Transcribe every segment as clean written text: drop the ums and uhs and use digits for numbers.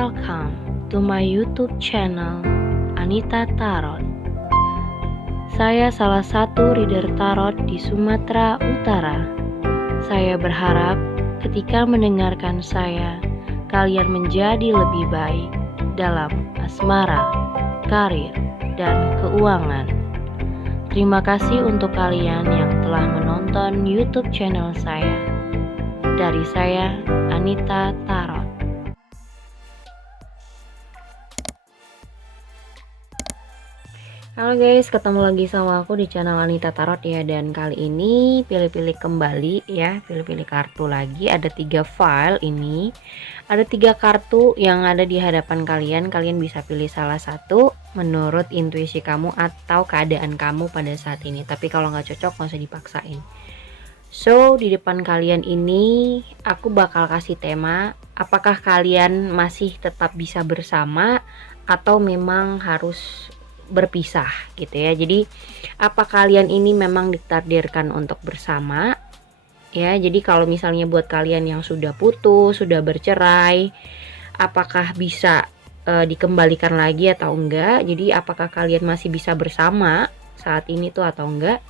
welcome to my YouTube channel Anita Tarot. Saya salah satu reader tarot di Sumatera Utara. Saya berharap ketika mendengarkan saya, kalian menjadi lebih baik dalam asmara, karir, dan keuangan. Terima kasih untuk kalian yang telah menonton YouTube channel saya. Dari saya, Anita Tarot. Halo guys, ketemu lagi sama aku di channel Anita Tarot ya. Dan kali ini pilih-pilih kembali ya, pilih-pilih kartu lagi. Ada 3 file ini. Ada 3 kartu yang ada di hadapan kalian. Kalian bisa pilih salah satu menurut intuisi kamu atau keadaan kamu pada saat ini. Tapi kalau nggak cocok nggak usah dipaksain. So, di depan kalian ini aku bakal kasih tema. Apakah kalian masih tetap bisa bersama atau memang harus berpisah gitu ya. Jadi apa kalian ini memang ditakdirkan untuk bersama ya. Jadi kalau misalnya buat kalian yang sudah putus, sudah bercerai, apakah bisa dikembalikan lagi atau enggak. Jadi apakah kalian masih bisa bersama saat ini tuh atau enggak.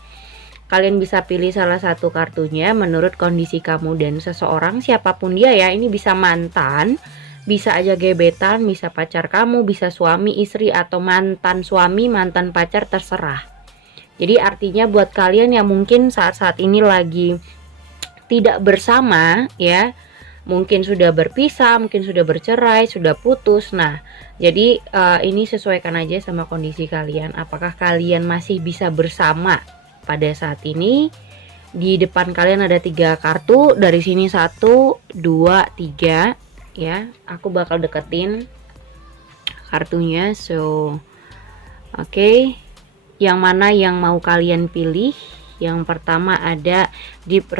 Kalian bisa pilih salah satu kartunya menurut kondisi kamu dan seseorang, siapapun dia ya. Ini bisa mantan, bisa aja gebetan, bisa pacar kamu, bisa suami, istri, atau mantan suami, mantan pacar, terserah. Jadi artinya buat kalian yang mungkin saat-saat ini lagi tidak bersama ya, mungkin sudah berpisah, mungkin sudah bercerai, sudah putus. Nah, jadi ini sesuaikan aja sama kondisi kalian. Apakah kalian masih bisa bersama pada saat ini? Di depan kalian ada 3 kartu. Dari sini 1, 2, 3 ya. Aku bakal deketin kartunya. So oke. Yang mana yang mau kalian pilih? Yang pertama ada deep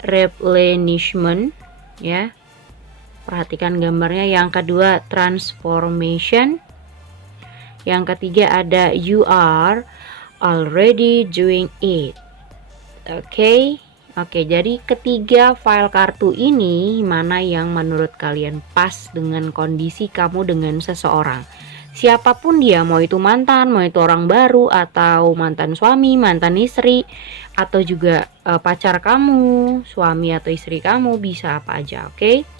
replenishment ya. Perhatikan gambarnya. Yang kedua transformation. Yang ketiga ada you are already doing it. Oke, jadi ketiga file kartu ini mana yang menurut kalian pas dengan kondisi kamu dengan seseorang. Siapapun dia, mau itu mantan, mau itu orang baru, atau mantan suami, mantan istri, atau juga pacar kamu, suami atau istri kamu, bisa apa aja, oke?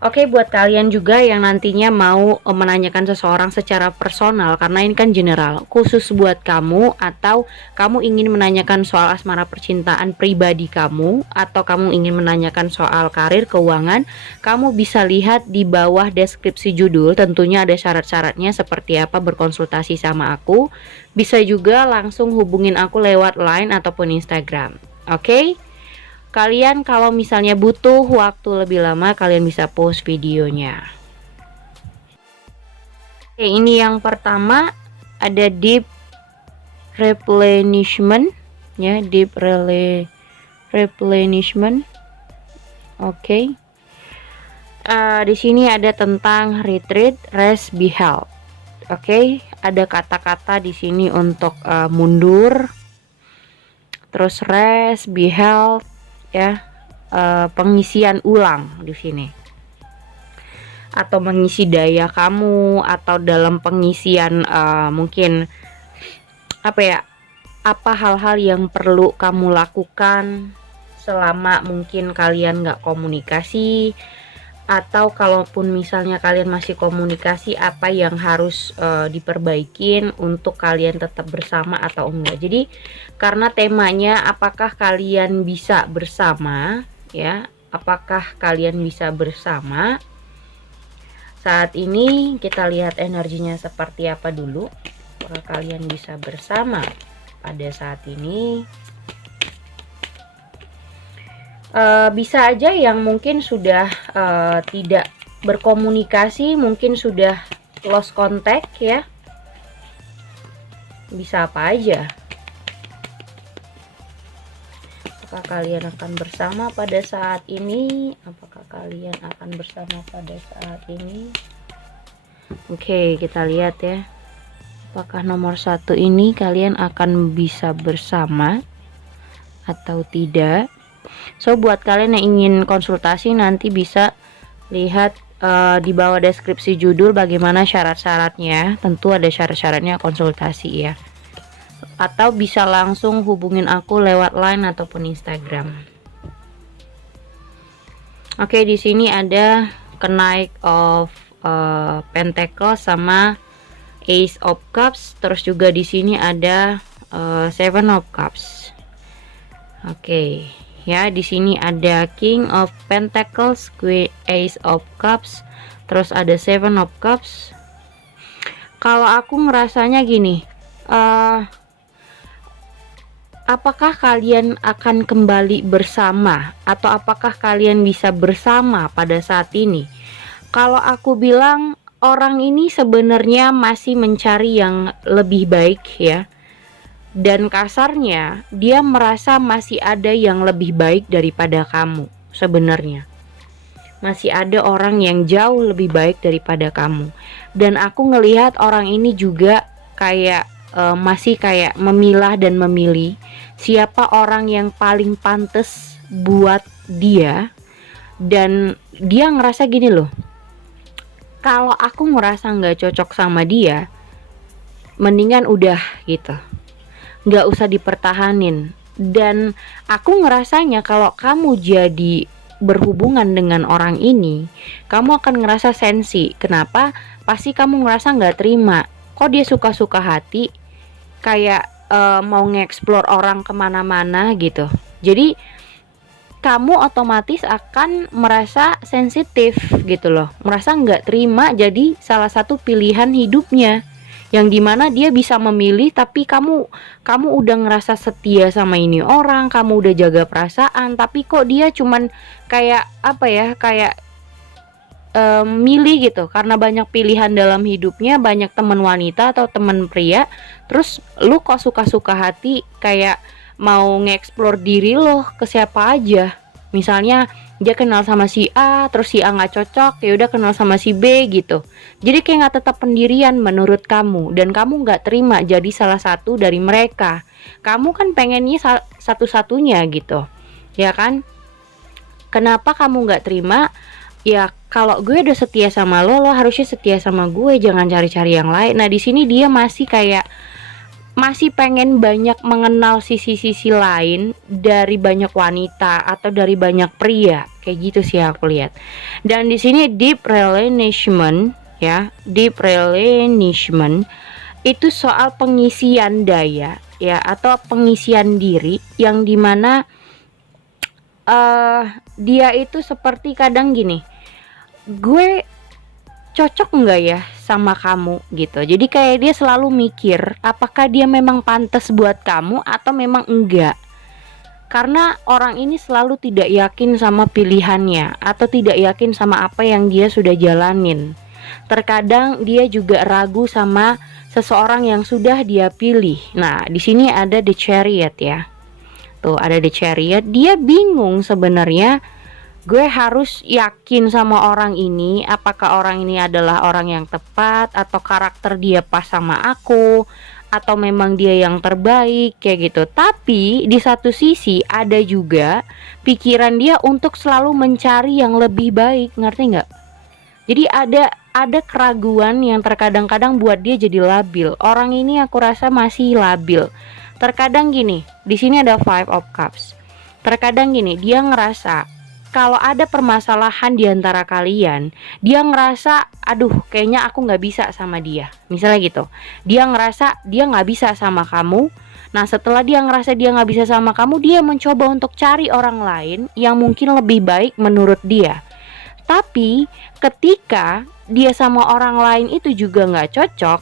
Oke, buat kalian juga yang nantinya mau menanyakan seseorang secara personal, karena ini kan general, khusus buat kamu, atau kamu ingin menanyakan soal asmara percintaan pribadi kamu, atau kamu ingin menanyakan soal karir, keuangan, kamu bisa lihat di bawah deskripsi judul. Tentunya ada syarat-syaratnya seperti apa berkonsultasi sama aku. Bisa juga langsung hubungin aku lewat Line ataupun Instagram. Oke? Kalian kalau misalnya butuh waktu lebih lama, kalian bisa post videonya. Oke, ini yang pertama ada deep replenishment ya, deep replenishment. Oke. Di sini ada tentang retreat, rest, be held. Oke, ada kata-kata di sini untuk mundur, terus rest, be held ya, pengisian ulang di sini, atau mengisi daya kamu, atau dalam pengisian mungkin apa ya, apa hal-hal yang perlu kamu lakukan selama mungkin kalian nggak komunikasi, atau kalaupun misalnya kalian masih komunikasi, apa yang harus diperbaikin untuk kalian tetap bersama atau enggak. Jadi karena temanya apakah kalian bisa bersama ya, apakah kalian bisa bersama saat ini. Kita lihat energinya seperti apa dulu. Apakah kalian bisa bersama pada saat ini? Bisa aja yang mungkin sudah tidak berkomunikasi, mungkin sudah lost contact ya, bisa apa aja. Apakah kalian akan bersama pada saat ini? Apakah kalian akan bersama pada saat ini? Oke, kita lihat ya. Apakah nomor 1 ini kalian akan bisa bersama atau tidak? So buat kalian yang ingin konsultasi nanti bisa Lihat di bawah deskripsi judul bagaimana syarat-syaratnya. Tentu ada syarat-syaratnya, konsultasi ya. Atau bisa langsung hubungin aku lewat line ataupun Instagram. Oke, di sini ada Knight of Pentacles sama Ace of Cups. Terus juga di sini ada Seven of Cups. Oke. Ya, di sini ada King of Pentacles, Ace of Cups, terus ada Seven of Cups. Kalau aku ngerasanya gini, apakah kalian akan kembali bersama atau apakah kalian bisa bersama pada saat ini? Kalau aku bilang orang ini sebenarnya masih mencari yang lebih baik ya. Dan kasarnya dia merasa masih ada yang lebih baik daripada kamu. Sebenarnya masih ada orang yang jauh lebih baik daripada kamu. Dan aku ngelihat orang ini juga kayak masih kayak memilah dan memilih siapa orang yang paling pantas buat dia. Dan dia ngerasa gini loh, kalau aku ngerasa nggak cocok sama dia, mendingan udah gitu, nggak usah dipertahanin. Dan aku ngerasanya kalau kamu jadi berhubungan dengan orang ini, kamu akan ngerasa sensi. Kenapa? Pasti kamu ngerasa nggak terima. Kok dia suka-suka hati, kayak mau nge-explore orang kemana-mana gitu. Jadi kamu otomatis akan merasa sensitif gitu loh, merasa nggak terima jadi salah satu pilihan hidupnya, yang dimana dia bisa memilih tapi kamu udah ngerasa setia sama ini orang, kamu udah jaga perasaan, tapi kok dia cuman kayak apa ya, kayak milih gitu karena banyak pilihan dalam hidupnya, banyak teman wanita atau teman pria, terus lu kok suka-suka hati kayak mau nge-explore diri lo ke siapa aja. Misalnya dia kenal sama si A, terus si A nggak cocok, ya udah kenal sama si B gitu. Jadi kayak nggak tetap pendirian menurut kamu, dan kamu nggak terima jadi salah satu dari mereka. Kamu kan pengennya satu-satunya gitu, ya kan? Kenapa kamu nggak terima? Ya kalau gue udah setia sama lo, lo harusnya setia sama gue, jangan cari-cari yang lain. Nah di sini dia masih kayak masih pengen banyak mengenal sisi-sisi lain dari banyak wanita atau dari banyak pria, kayak gitu sih aku lihat. Dan di sini deep relationment ya, deep relationment itu soal pengisian daya ya, atau pengisian diri, yang dimana dia itu seperti kadang gini, gue cocok nggak ya sama kamu gitu. Jadi kayak dia selalu mikir apakah dia memang pantas buat kamu atau memang enggak. Karena orang ini selalu tidak yakin sama pilihannya atau tidak yakin sama apa yang dia sudah jalanin. Terkadang dia juga ragu sama seseorang yang sudah dia pilih. Nah, di sini ada The Chariot ya. Tuh, ada The Chariot. Dia bingung sebenarnya, gue harus yakin sama orang ini, apakah orang ini adalah orang yang tepat, atau karakter dia pas sama aku, atau memang dia yang terbaik, kayak gitu. Tapi di satu sisi ada juga pikiran dia untuk selalu mencari yang lebih baik, ngerti nggak? Jadi ada keraguan yang terkadang-kadang buat dia jadi labil. Orang ini aku rasa masih labil. Terkadang gini, di sini ada Five of Cups. Terkadang gini, dia ngerasa kalau ada permasalahan di antara kalian, dia ngerasa, aduh kayaknya aku nggak bisa sama dia. Misalnya gitu, dia ngerasa dia nggak bisa sama kamu. Nah setelah dia ngerasa dia nggak bisa sama kamu, dia mencoba untuk cari orang lain yang mungkin lebih baik menurut dia. Tapi ketika dia sama orang lain itu juga nggak cocok,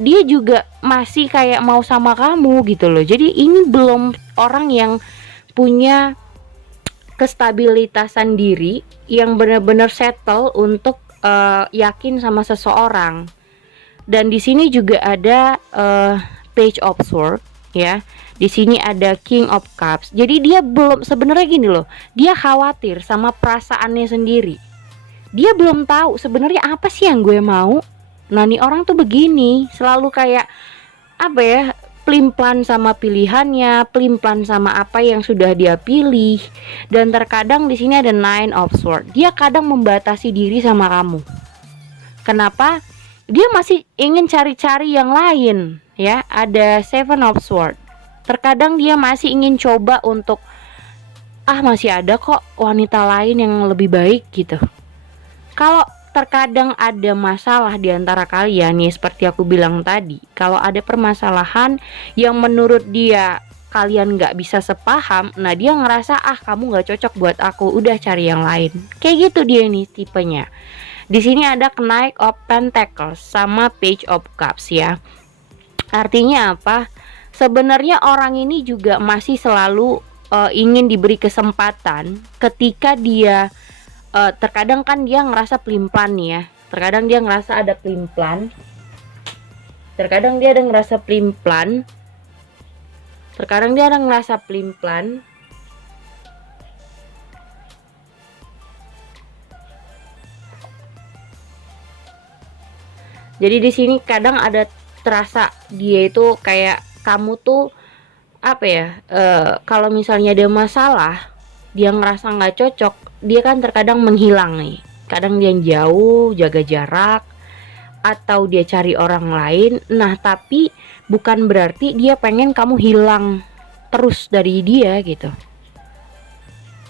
dia juga masih kayak mau sama kamu gitu loh. Jadi ini belum orang yang punya kestabilitasan diri yang benar-benar settle untuk yakin sama seseorang. Dan di sini juga ada Page of Swords ya. Di sini ada King of Cups. Jadi dia belum, sebenarnya gini loh, dia khawatir sama perasaannya sendiri. Dia belum tahu sebenarnya apa sih yang gue mau. Nah nih orang tuh begini, selalu kayak apa ya, pelin-pelan sama pilihannya, pelin-pelan sama apa yang sudah dia pilih. Dan terkadang di sini ada Nine of Swords. Dia kadang membatasi diri sama kamu. Kenapa? Dia masih ingin cari-cari yang lain, ya. Ada Seven of Swords. Terkadang dia masih ingin coba untuk masih ada kok wanita lain yang lebih baik gitu. Kalau terkadang ada masalah di antara kalian nih, seperti aku bilang tadi, kalau ada permasalahan yang menurut dia kalian nggak bisa sepaham, nah dia ngerasa kamu nggak cocok buat aku, udah cari yang lain. Kayak gitu dia nih tipenya. Di sini ada Knight of Pentacles sama Page of Cups ya. Artinya apa? Sebenarnya orang ini juga masih selalu ingin diberi kesempatan ketika dia terkadang kan dia ngerasa pelin-pelan nih ya. Terkadang dia ngerasa ada pelin-pelan. Terkadang dia ada ngerasa pelin-pelan. Terkadang dia ada ngerasa pelin-pelan. Jadi di sini kadang ada terasa dia itu kayak kamu tuh apa ya? Kalau misalnya ada masalah, dia ngerasa nggak cocok, dia kan terkadang menghilang nih. Kadang dia jauh, jaga jarak, atau dia cari orang lain. Nah, tapi bukan berarti dia pengen kamu hilang terus dari dia gitu.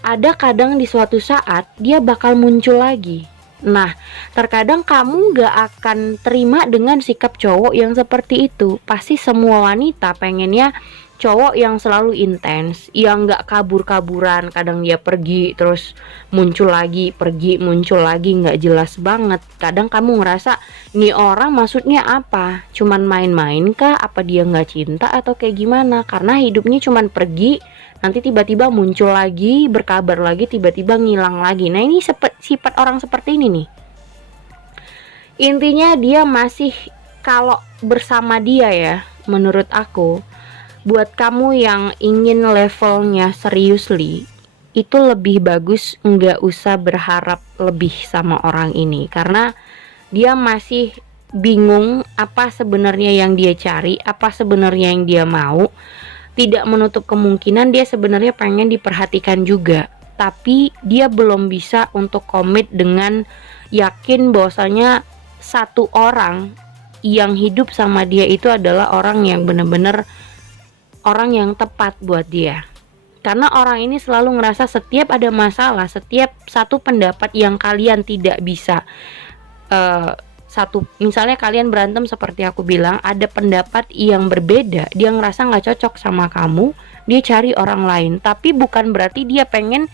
Ada kadang di suatu saat dia bakal muncul lagi. Nah, terkadang kamu gak akan terima dengan sikap cowok yang seperti itu. Pasti semua wanita pengennya cowok yang selalu intens, yang gak kabur-kaburan. Kadang dia pergi terus muncul lagi, pergi muncul lagi, gak jelas banget. Kadang kamu ngerasa nih orang maksudnya apa? Cuman main-main kah? Apa dia gak cinta atau kayak gimana? Karena hidupnya cuman pergi, nanti tiba-tiba muncul lagi, berkabar lagi, tiba-tiba ngilang lagi. Nah, ini sifat orang seperti ini nih. Intinya dia masih, kalau bersama dia ya, menurut aku, buat kamu yang ingin levelnya seriously, itu lebih bagus nggak usah berharap lebih sama orang ini. Karena dia masih bingung apa sebenarnya yang dia cari, apa sebenarnya yang dia mau. Tidak menutup kemungkinan dia sebenarnya pengen diperhatikan juga, tapi dia belum bisa untuk komit dengan yakin bahwasanya satu orang yang hidup sama dia itu adalah orang yang benar-benar orang yang tepat buat dia. Karena orang ini selalu ngerasa setiap ada masalah, setiap satu pendapat yang kalian tidak bisa misalnya kalian berantem seperti aku bilang, ada pendapat yang berbeda, dia ngerasa nggak cocok sama kamu, dia cari orang lain. Tapi bukan berarti dia pengen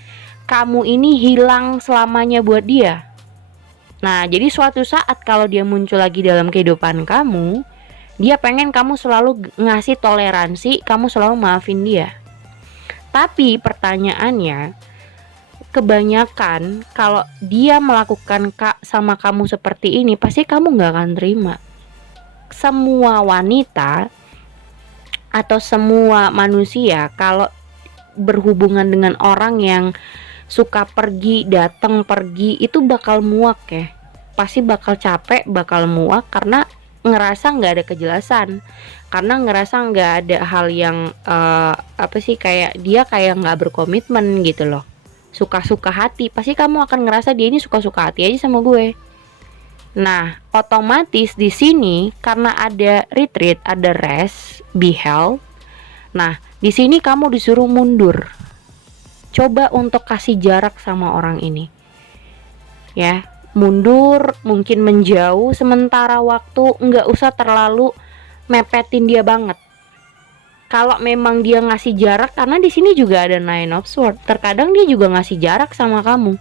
kamu ini hilang selamanya buat dia. Nah, jadi suatu saat kalau dia muncul lagi dalam kehidupan kamu, dia pengen kamu selalu ngasih toleransi, kamu selalu maafin dia. Tapi pertanyaannya, kebanyakan kalau dia melakukan sama kamu seperti ini, pasti kamu gak akan terima. Semua wanita atau semua manusia kalau berhubungan dengan orang yang suka pergi, datang pergi, itu bakal muak ya. Pasti bakal capek, bakal muak karena ngerasa gak ada kejelasan. Karena ngerasa gak ada hal yang kayak dia kayak gak berkomitmen gitu loh. Suka-suka hati, pasti kamu akan ngerasa dia ini suka-suka hati aja sama gue. Nah, otomatis di sini karena ada retreat, ada rest, be held. Nah, di sini kamu disuruh mundur. Coba untuk kasih jarak sama orang ini. Ya, mundur, mungkin menjauh sementara waktu, nggak usah terlalu mepetin dia banget. Kalau memang dia ngasih jarak, karena di sini juga ada Nine of Swords, terkadang dia juga ngasih jarak sama kamu.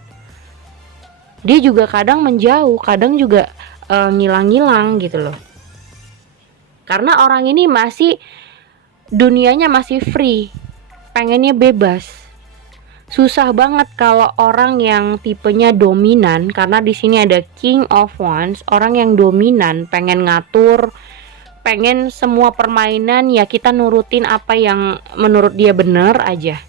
Dia juga kadang menjauh, kadang juga ngilang-ngilang gitu loh. Karena orang ini masih dunianya masih free, pengennya bebas. Susah banget kalau orang yang tipenya dominan, karena di sini ada King of Wands, orang yang dominan, pengen ngatur, pengen semua permainan ya kita nurutin apa yang menurut dia benar aja.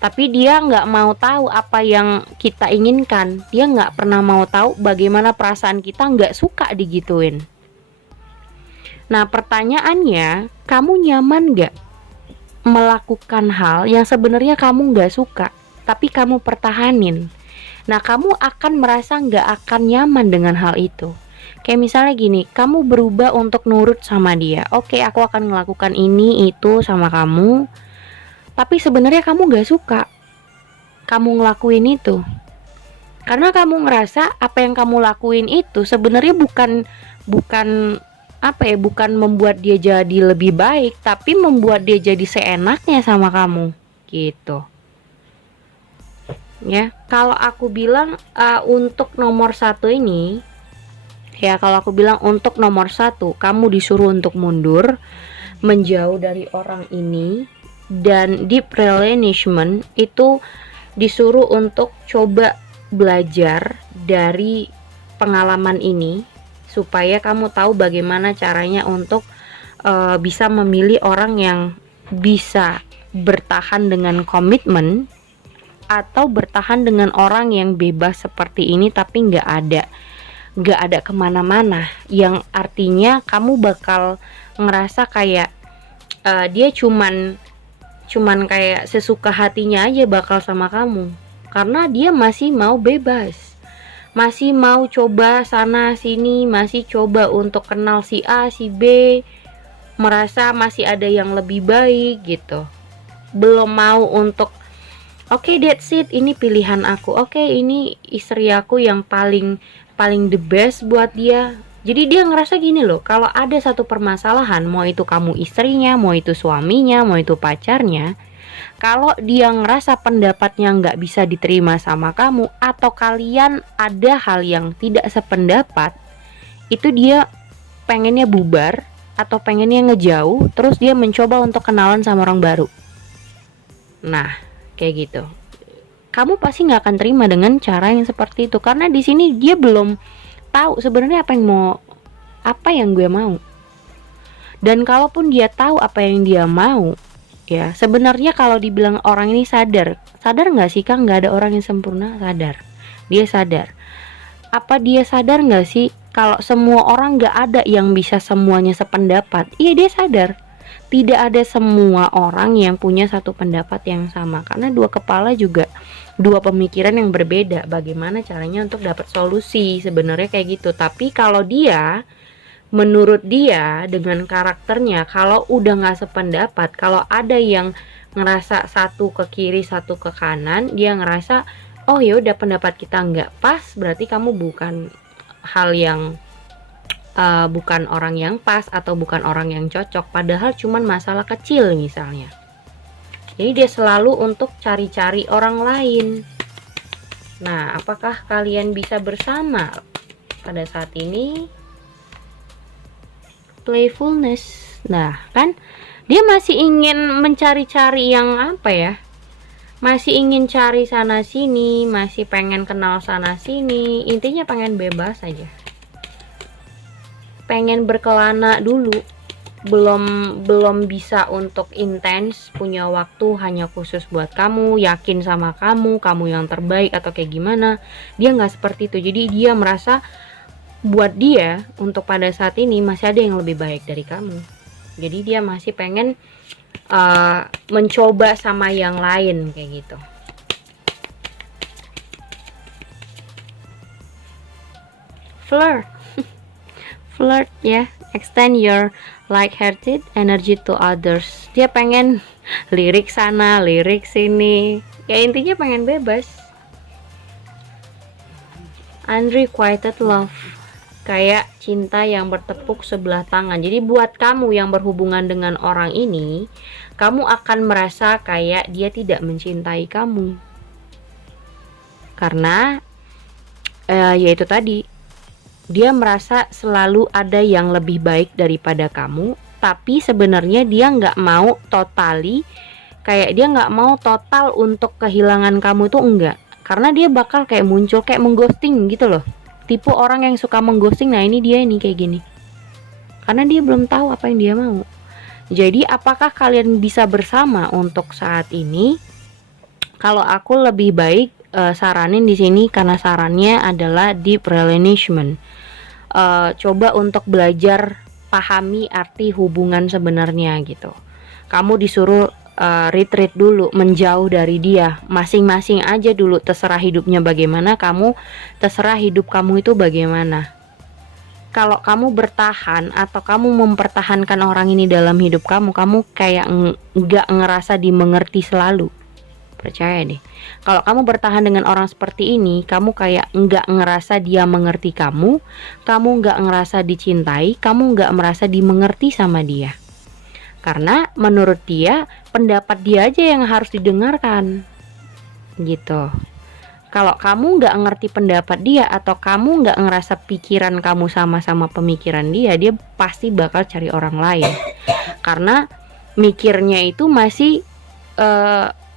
Tapi dia nggak mau tahu apa yang kita inginkan. Dia nggak pernah mau tahu bagaimana perasaan kita, nggak suka digituin. Nah, pertanyaannya, kamu nyaman gak melakukan hal yang sebenarnya kamu gak suka, tapi kamu pertahanin? Nah, kamu akan merasa gak akan nyaman dengan hal itu. Kayak misalnya gini, kamu berubah untuk nurut sama dia. Oke, aku akan melakukan ini, itu sama kamu, tapi sebenarnya kamu gak suka kamu ngelakuin itu. Karena kamu ngerasa apa yang kamu lakuin itu sebenarnya bukan bukan bukan membuat dia jadi lebih baik, tapi membuat dia jadi seenaknya sama kamu gitu. Ya, kalau aku bilang untuk nomor satu ini, ya kalau aku bilang untuk nomor satu, kamu disuruh untuk mundur, menjauh dari orang ini, dan deep relationship itu disuruh untuk coba belajar dari pengalaman ini supaya kamu tahu bagaimana caranya untuk bisa memilih orang yang bisa bertahan dengan komitmen atau bertahan dengan orang yang bebas seperti ini tapi nggak ada kemana-mana, yang artinya kamu bakal ngerasa kayak dia cuman kayak sesuka hatinya aja bakal sama kamu, karena dia masih mau bebas, masih mau coba sana sini, masih coba untuk kenal si A si B, merasa masih ada yang lebih baik gitu. Belum mau untuk oke, that's it, ini pilihan aku, oke, ini istri aku yang paling the best buat dia. Jadi dia ngerasa gini loh, kalau ada satu permasalahan, mau itu kamu istrinya, mau itu suaminya, mau itu pacarnya, kalau dia ngerasa pendapatnya nggak bisa diterima sama kamu, atau kalian ada hal yang tidak sependapat, itu dia pengennya bubar atau pengennya ngejauh, terus dia mencoba untuk kenalan sama orang baru. Nah, kayak gitu. Kamu pasti nggak akan terima dengan cara yang seperti itu, karena di sini dia belum tahu sebenarnya apa yang gue mau. Dan kalaupun dia tahu apa yang dia mau, ya sebenarnya kalau dibilang orang ini sadar nggak sih Kang, nggak ada orang yang sempurna. Sadar, dia sadar. Apa dia sadar nggak sih kalau semua orang nggak ada yang bisa semuanya sependapat? Iya, dia sadar tidak ada semua orang yang punya satu pendapat yang sama, karena dua kepala juga dua pemikiran yang berbeda. Bagaimana caranya untuk dapat solusi, sebenarnya kayak gitu. Tapi kalau dia, menurut dia dengan karakternya, kalau udah nggak sependapat, kalau ada yang ngerasa satu ke kiri satu ke kanan, dia ngerasa oh ya udah pendapat kita nggak pas, berarti kamu bukan bukan orang yang pas atau bukan orang yang cocok, padahal cuman masalah kecil misalnya. Jadi dia selalu untuk cari-cari orang lain. Nah, apakah kalian bisa bersama pada saat ini? Playfulness. Nah, kan dia masih ingin mencari-cari yang masih ingin cari sana sini, masih pengen kenal sana sini, intinya pengen bebas aja, pengen berkelana dulu, belum bisa untuk intens, punya waktu hanya khusus buat kamu, yakin sama kamu yang terbaik atau kayak gimana. Dia nggak seperti itu. Jadi dia merasa buat dia untuk pada saat ini masih ada yang lebih baik dari kamu. Jadi dia masih pengen mencoba sama yang lain kayak gitu. Flirt ya, extend your like-hearted energy to others. Dia pengen lirik sana, lirik sini, ya intinya pengen bebas. Unrequited love, kayak cinta yang bertepuk sebelah tangan. Jadi buat kamu yang berhubungan dengan orang ini, kamu akan merasa kayak dia tidak mencintai kamu, karena yaitu tadi, dia merasa selalu ada yang lebih baik daripada kamu. Tapi sebenarnya dia nggak mau kayak dia nggak mau total untuk kehilangan kamu, itu enggak. Karena dia bakal kayak muncul kayak mengghosting gitu loh, tipe orang yang suka mengghosting. Nah ini dia nih kayak gini, karena dia belum tahu apa yang dia mau. Jadi apakah kalian bisa bersama untuk saat ini? Kalau aku lebih baik saranin di sini, karena sarannya adalah deep relationship. Coba untuk belajar pahami arti hubungan sebenarnya gitu. Kamu disuruh retreat dulu, menjauh dari dia, masing-masing aja dulu, terserah hidupnya bagaimana, kamu terserah hidup kamu itu bagaimana. Kalau kamu bertahan atau kamu mempertahankan orang ini dalam hidup kamu, kamu kayak nggak ngerasa dimengerti selalu. Percaya deh, kalau kamu bertahan dengan orang seperti ini, kamu kayak nggak ngerasa dia mengerti kamu nggak ngerasa dicintai, kamu nggak merasa dimengerti sama dia. Karena menurut dia, pendapat dia aja yang harus didengarkan gitu. Kalau kamu nggak ngerti pendapat dia atau kamu nggak ngerasa pikiran kamu sama-sama pemikiran dia pasti bakal cari orang lain. Karena mikirnya itu masih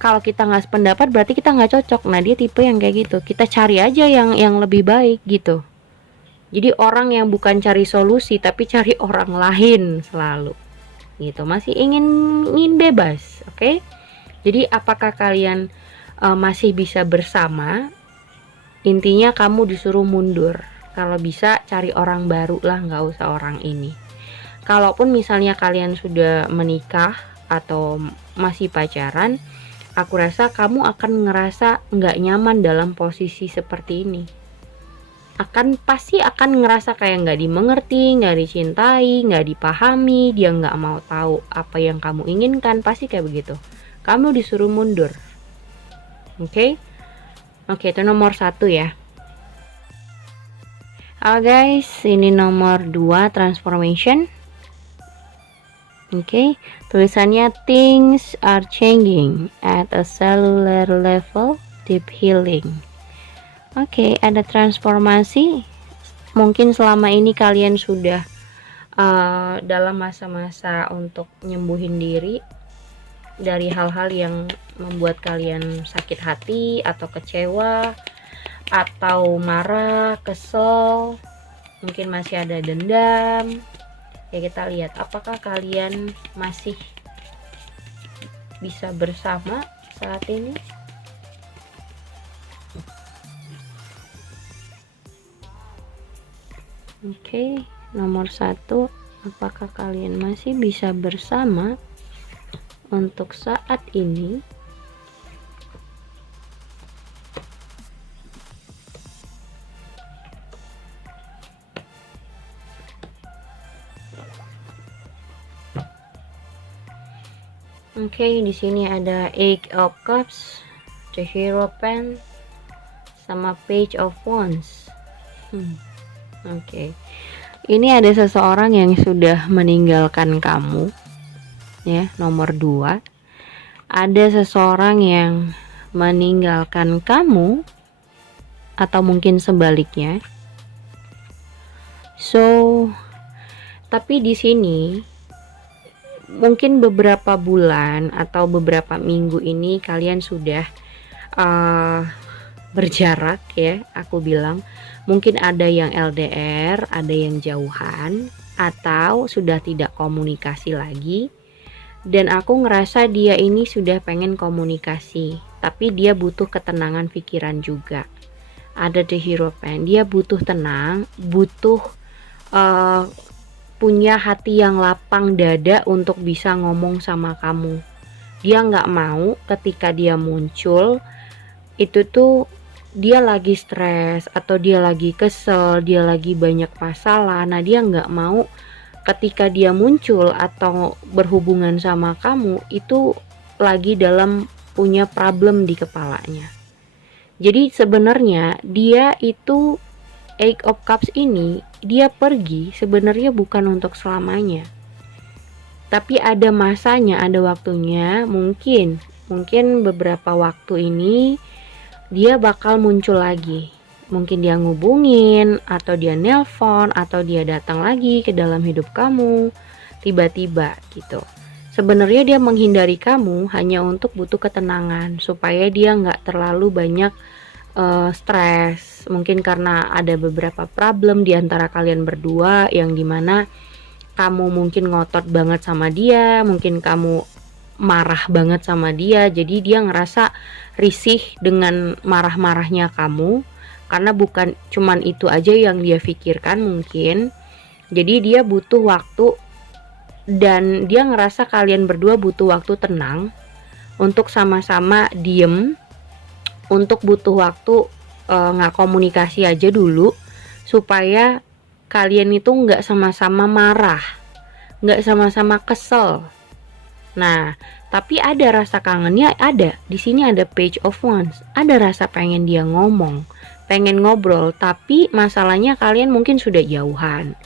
kalau kita nggak sependapat berarti kita nggak cocok. Nah, dia tipe yang kayak gitu. Kita cari aja yang lebih baik gitu. Jadi orang yang bukan cari solusi tapi cari orang lain selalu. Gitu. Masih ingin bebas, oke? Jadi apakah kalian masih bisa bersama? Intinya kamu disuruh mundur. Kalau bisa cari orang baru lah, nggak usah orang ini. Kalaupun misalnya kalian sudah menikah atau masih pacaran, aku rasa kamu akan ngerasa nggak nyaman dalam posisi seperti ini. Pasti akan ngerasa kayak nggak dimengerti, nggak dicintai, nggak dipahami, dia nggak mau tahu apa yang kamu inginkan, pasti kayak begitu. Kamu disuruh mundur. Oke, itu nomor 1 ya. Guys, ini nomor 2, transformation. Oke, tulisannya things are changing at a cellular level, deep healing. Oke, ada transformasi. Mungkin selama ini kalian sudah dalam masa-masa untuk nyembuhin diri dari hal-hal yang membuat kalian sakit hati atau kecewa atau marah, kesel, mungkin masih ada dendam. Ya, kita lihat apakah kalian masih bisa bersama saat ini. Oke, nomor 1, apakah kalian masih bisa bersama untuk saat ini? Oke, di sini ada Eight of Cups, The Hierophant, sama Page of Wands. Oke. Ini ada seseorang yang sudah meninggalkan kamu. Ya, nomor 2. Ada seseorang yang meninggalkan kamu atau mungkin sebaliknya. So, tapi di sini mungkin beberapa bulan atau beberapa minggu ini kalian sudah berjarak ya, aku bilang. Mungkin ada yang LDR, ada yang jauhan, atau sudah tidak komunikasi lagi. Dan aku ngerasa dia ini sudah pengen komunikasi, tapi dia butuh ketenangan pikiran juga. Ada The Hierophant, dia butuh tenang, butuh punya hati yang lapang dada untuk bisa ngomong sama kamu. Dia nggak mau ketika dia muncul itu tuh dia lagi stres atau dia lagi kesel, dia lagi banyak masalah. Nah, dia nggak mau ketika dia muncul atau berhubungan sama kamu itu lagi dalam punya problem di kepalanya. Jadi sebenarnya dia itu Eight of Cups ini, dia pergi sebenarnya bukan untuk selamanya. Tapi ada masanya, ada waktunya, mungkin beberapa waktu ini dia bakal muncul lagi. Mungkin dia ngubungin, atau dia nelpon, atau dia datang lagi ke dalam hidup kamu tiba-tiba gitu. Sebenarnya dia menghindari kamu hanya untuk butuh ketenangan, supaya dia nggak terlalu banyak stres. Mungkin karena ada beberapa problem di antara kalian berdua, yang dimana kamu mungkin ngotot banget sama dia, mungkin kamu marah banget sama dia, jadi dia ngerasa risih dengan marah-marahnya kamu, karena bukan cuman itu aja yang dia pikirkan mungkin. Jadi dia butuh waktu, dan dia ngerasa kalian berdua butuh waktu tenang untuk sama-sama diem, untuk butuh waktu nggak komunikasi aja dulu, supaya kalian itu nggak sama-sama marah, nggak sama-sama kesel. Nah, tapi ada rasa kangennya, ada di sini, ada page of wands, ada rasa pengen dia ngomong, pengen ngobrol, tapi masalahnya kalian mungkin sudah jauhan,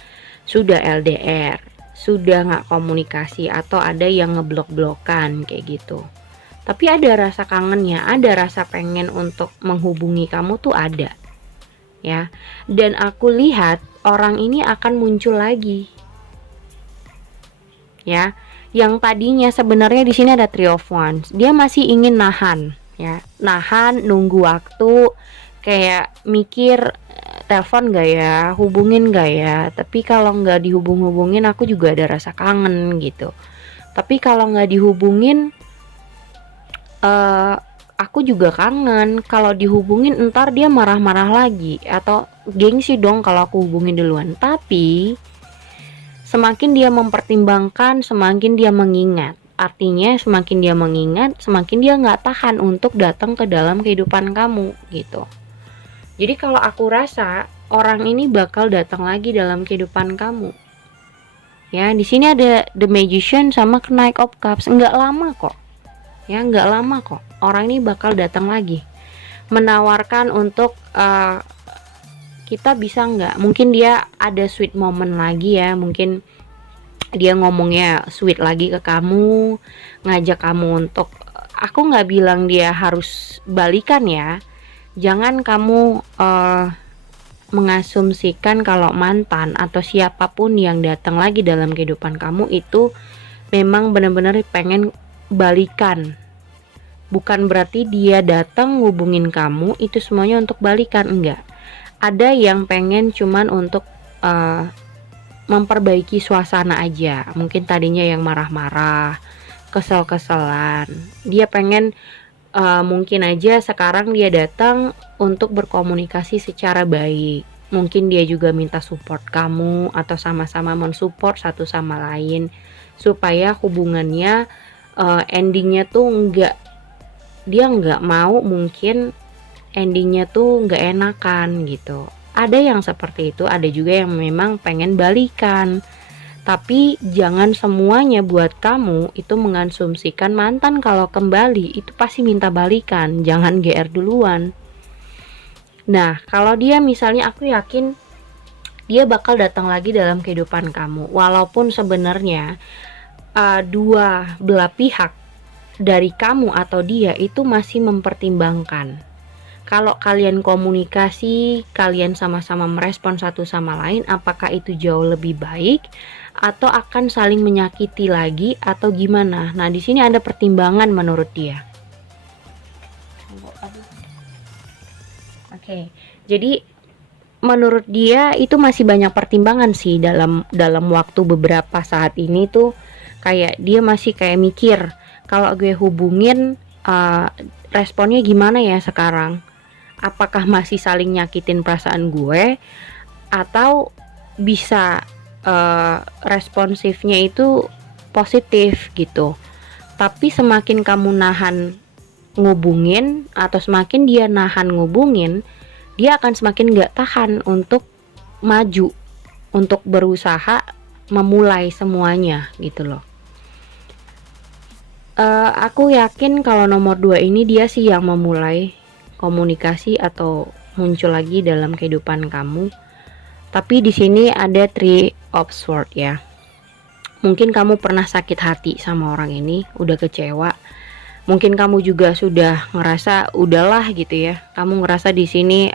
sudah LDR, sudah nggak komunikasi, atau ada yang ngeblok-blokan kayak gitu. Tapi ada rasa kangennya, ada rasa pengen untuk menghubungi kamu tuh ada, ya. Dan aku lihat orang ini akan muncul lagi, ya. Yang tadinya sebenarnya di sini ada Three of Wands, dia masih ingin nahan, ya, nahan, nunggu waktu, kayak mikir telepon gak ya, hubungin gak ya. Tapi kalau nggak dihubung-hubungin aku juga ada rasa kangen gitu. Tapi kalau nggak dihubungin aku juga kangen. Kalau dihubungin ntar dia marah-marah lagi, atau gengsi dong kalau aku hubungin duluan. Tapi semakin dia mempertimbangkan, semakin dia mengingat. Artinya semakin dia mengingat, semakin dia nggak tahan untuk datang ke dalam kehidupan kamu gitu. Jadi kalau aku rasa orang ini bakal datang lagi dalam kehidupan kamu. Ya, di sini ada The Magician sama Knight of Cups. Nggak lama kok. Ya, nggak lama kok. Orang ini bakal datang lagi, menawarkan untuk kita bisa nggak, mungkin dia ada sweet moment lagi ya, mungkin dia ngomongnya sweet lagi ke kamu, ngajak kamu untuk, aku nggak bilang dia harus balikan ya, jangan kamu mengasumsikan kalau mantan atau siapapun yang datang lagi dalam kehidupan kamu itu memang benar-benar pengen balikan. Bukan berarti dia datang ngubungin kamu itu semuanya untuk balikan, enggak. Ada yang pengen cuman untuk memperbaiki suasana aja. Mungkin tadinya yang marah-marah, kesel-keselan, dia pengen mungkin aja sekarang dia datang untuk berkomunikasi secara baik. Mungkin dia juga minta support kamu, atau sama-sama mensupport satu sama lain, supaya hubungannya endingnya tuh dia nggak mau, mungkin endingnya tuh nggak enakan gitu. Ada yang seperti itu, ada juga yang memang pengen balikan. Tapi jangan semuanya buat kamu itu mengasumsikan mantan kalau kembali itu pasti minta balikan. Jangan GR duluan. Nah, kalau dia misalnya, aku yakin dia bakal datang lagi dalam kehidupan kamu. Walaupun sebenarnya dua belah pihak dari kamu atau dia itu masih mempertimbangkan. Kalau kalian komunikasi, kalian sama-sama merespon satu sama lain, apakah itu jauh lebih baik atau akan saling menyakiti lagi atau gimana? Nah, di sini ada pertimbangan menurut dia. Oke. Jadi menurut dia itu masih banyak pertimbangan sih dalam waktu beberapa saat ini tuh, kayak dia masih kayak mikir, kalau gue hubungin responnya gimana ya sekarang? Apakah masih saling nyakitin perasaan gue, atau bisa responsifnya itu positif gitu. Tapi semakin kamu nahan ngubungin, atau semakin dia nahan ngubungin, dia akan semakin gak tahan untuk maju, untuk berusaha memulai semuanya gitu loh. Aku yakin kalau nomor 2 ini dia sih yang memulai komunikasi atau muncul lagi dalam kehidupan kamu. Tapi di sini ada Three of Swords ya. Mungkin kamu pernah sakit hati sama orang ini, udah kecewa. Mungkin kamu juga sudah ngerasa udahlah gitu ya. Kamu ngerasa di sini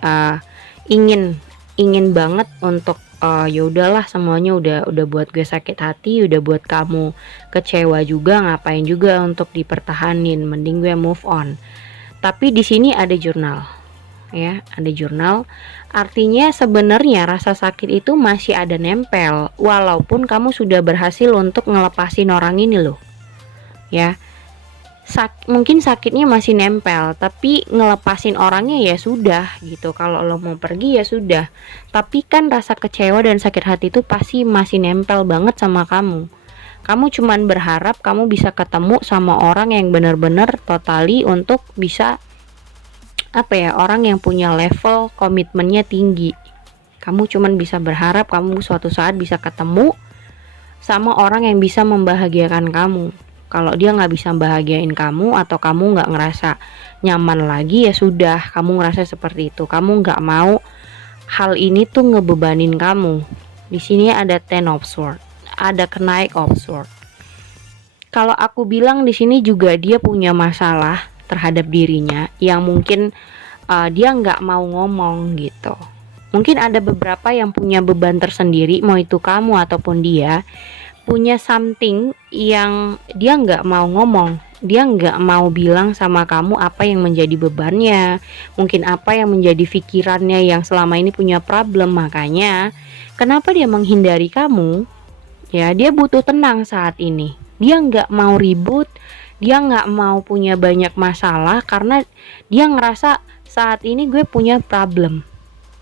ingin banget untuk ya udahlah, semuanya udah buat gue sakit hati, udah buat kamu kecewa juga, ngapain juga untuk dipertahanin, mending gue move on. Tapi di sini ada jurnal, ya, ada jurnal. Artinya sebenarnya rasa sakit itu masih ada nempel, walaupun kamu sudah berhasil untuk ngelepasin orang ini loh, ya. mungkin sakitnya masih nempel, tapi ngelepasin orangnya ya sudah gitu. Kalau lo mau pergi ya sudah. Tapi kan rasa kecewa dan sakit hati itu pasti masih nempel banget sama kamu. Kamu cuman berharap kamu bisa ketemu sama orang yang benar-benar totali untuk bisa orang yang punya level komitmennya tinggi. Kamu cuman bisa berharap kamu suatu saat bisa ketemu sama orang yang bisa membahagiakan kamu. Kalau dia nggak bisa bahagiain kamu atau kamu nggak ngerasa nyaman lagi, ya sudah, kamu ngerasa seperti itu. Kamu nggak mau hal ini tuh ngebebanin kamu. Di sini ada Ten of Swords, ada Knight of Swords. Kalau aku bilang di sini juga dia punya masalah terhadap dirinya yang mungkin dia nggak mau ngomong gitu. Mungkin ada beberapa yang punya beban tersendiri, mau itu kamu ataupun dia punya something yang dia nggak mau ngomong, dia nggak mau bilang sama kamu apa yang menjadi bebannya, mungkin apa yang menjadi pikirannya yang selama ini punya problem. Makanya kenapa dia menghindari kamu, ya dia butuh tenang saat ini, dia nggak mau ribut, dia nggak mau punya banyak masalah karena dia ngerasa saat ini gue punya problem.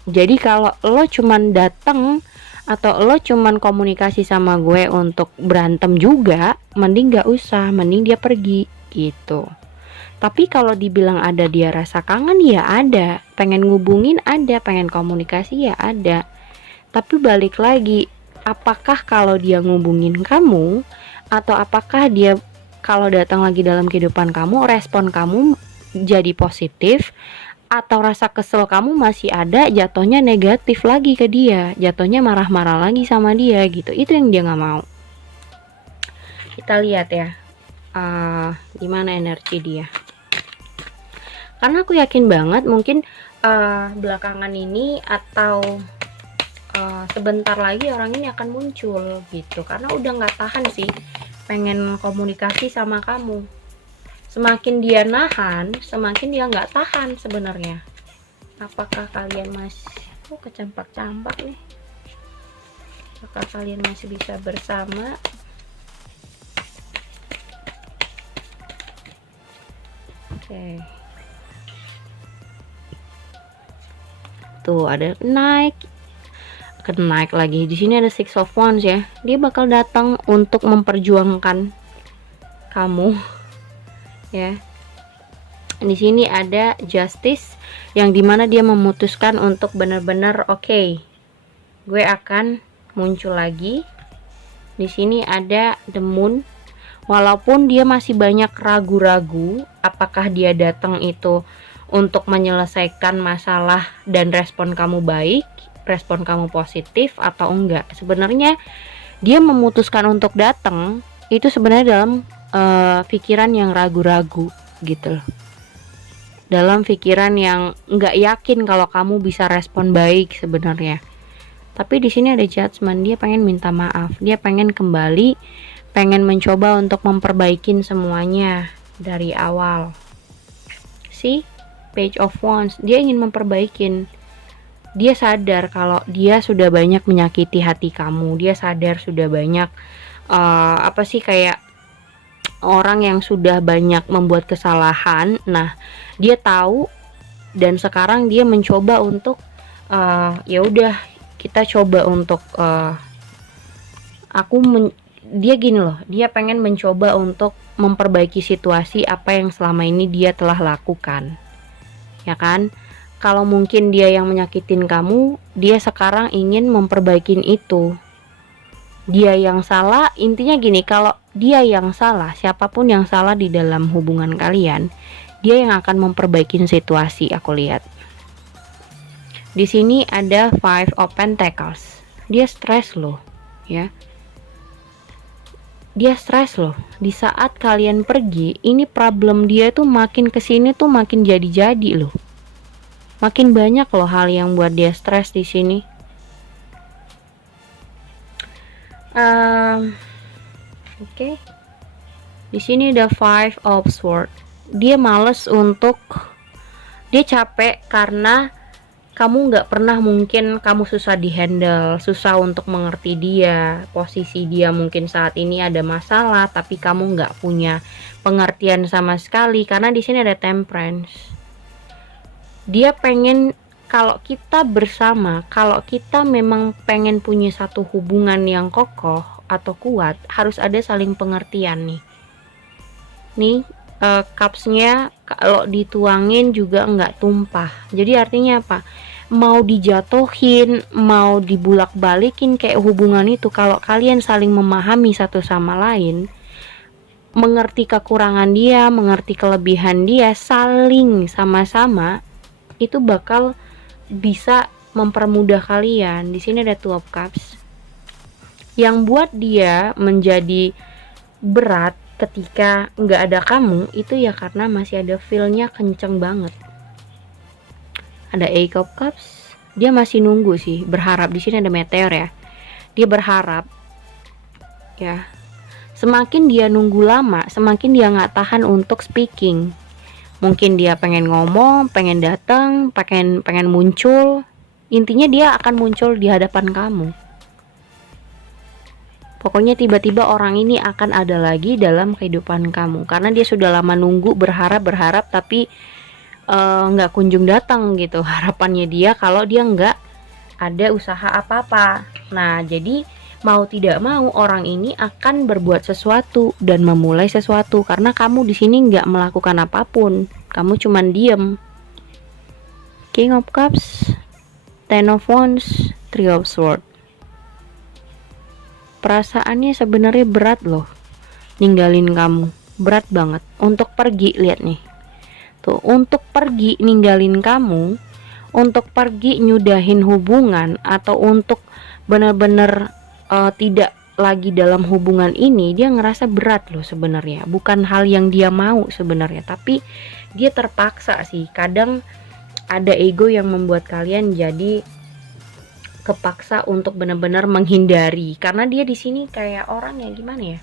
Jadi kalau lo cuman dateng atau lo cuman komunikasi sama gue untuk berantem juga, mending gak usah, mending dia pergi gitu. Tapi kalau dibilang ada dia rasa kangen, ya ada, pengen ngubungin ada, pengen komunikasi ya ada. Tapi balik lagi, apakah kalau dia ngubungin kamu, atau apakah dia kalau datang lagi dalam kehidupan kamu, respon kamu jadi positif, atau rasa kesel kamu masih ada, jatuhnya negatif lagi ke dia, jatuhnya marah-marah lagi sama dia gitu. Itu yang dia nggak mau. Kita lihat ya, gimana energi dia. Karena aku yakin banget mungkin belakangan ini atau sebentar lagi orang ini akan muncul gitu. Karena udah nggak tahan sih, pengen komunikasi sama kamu. Semakin dia nahan, semakin dia nggak tahan sebenarnya. Apakah kalian masih kecampak-campak nih? Apakah kalian masih bisa bersama? Oke. Tuh ada naik lagi. Di sini ada Six of Wands ya. Dia bakal datang untuk memperjuangkan kamu. Ya, di sini ada Justice yang dimana dia memutuskan untuk benar-benar oke, gue akan muncul lagi. Di sini ada The Moon, walaupun dia masih banyak ragu-ragu apakah dia datang itu untuk menyelesaikan masalah dan respon kamu baik, respon kamu positif atau enggak. Sebenarnya dia memutuskan untuk datang itu sebenarnya dalam pikiran yang ragu-ragu gitu loh, dalam pikiran yang nggak yakin kalau kamu bisa respon baik sebenarnya. Tapi di sini ada Judgment, dia pengen minta maaf, dia pengen kembali, pengen mencoba untuk memperbaikin semuanya dari awal. See, Page of Wands, dia ingin memperbaikin. Dia sadar kalau dia sudah banyak menyakiti hati kamu, dia sadar sudah banyak kayak orang yang sudah banyak membuat kesalahan. Nah, dia tahu dan sekarang dia mencoba untuk ya udah, kita coba untuk dia gini loh, dia pengen mencoba untuk memperbaiki situasi apa yang selama ini dia telah lakukan. Ya kan? Kalau mungkin dia yang menyakitin kamu, dia sekarang ingin memperbaikin itu. Dia yang salah, intinya gini, kalau dia yang salah, siapapun yang salah di dalam hubungan kalian, dia yang akan memperbaiki situasi. Aku lihat di sini ada Five of Pentacles. Dia stres loh, ya. Dia stres loh. Di saat kalian pergi, ini problem dia tuh makin kesini tuh makin jadi-jadi loh. Makin banyak loh hal yang buat dia stres di sini. Oke. Di sini ada Five of Swords. Dia males untuk, dia capek karena kamu nggak pernah, mungkin kamu susah di-handle, susah untuk mengerti dia, posisi dia mungkin saat ini ada masalah, tapi kamu nggak punya pengertian sama sekali, karena di sini ada Temperance. Dia pengen, kalau kita bersama, kalau kita memang pengen punya satu hubungan yang kokoh atau kuat, harus ada saling pengertian nih. Nih, cupsnya kalau dituangin juga nggak tumpah. Jadi artinya apa? Mau dijatuhin, mau dibulak-balikin kayak hubungan itu, kalau kalian saling memahami satu sama lain, mengerti kekurangan dia, mengerti kelebihan dia, saling sama-sama, itu bakal bisa mempermudah kalian. Di sini ada Two of Cups. Yang buat dia menjadi berat ketika nggak ada kamu, itu ya karena masih ada feel-nya kenceng banget. Ada Eight of Cups, dia masih nunggu sih, berharap. Di sini ada Meteor ya, dia berharap ya. Semakin dia nunggu lama, semakin dia nggak tahan untuk speaking. Mungkin dia pengen ngomong, pengen datang, pengen muncul. Intinya dia akan muncul di hadapan kamu. Pokoknya tiba-tiba orang ini akan ada lagi dalam kehidupan kamu, karena dia sudah lama nunggu, berharap tapi nggak kunjung datang gitu harapannya dia, kalau dia nggak ada usaha apa-apa. Nah, jadi mau tidak mau orang ini akan berbuat sesuatu dan memulai sesuatu, karena kamu di sini nggak melakukan apapun, kamu cuman diem. King of Cups, Ten of Wands, Three of Swords. Perasaannya sebenarnya berat loh ninggalin kamu, berat banget untuk pergi. Lihat nih tuh, untuk pergi ninggalin kamu, untuk pergi nyudahin hubungan, atau untuk benar-benar tidak lagi dalam hubungan ini, dia ngerasa berat loh sebenarnya. Bukan hal yang dia mau sebenarnya, tapi dia terpaksa sih. Kadang ada ego yang membuat kalian jadi kepaksa untuk benar-benar menghindari, karena dia di sini kayak orang yang gimana ya,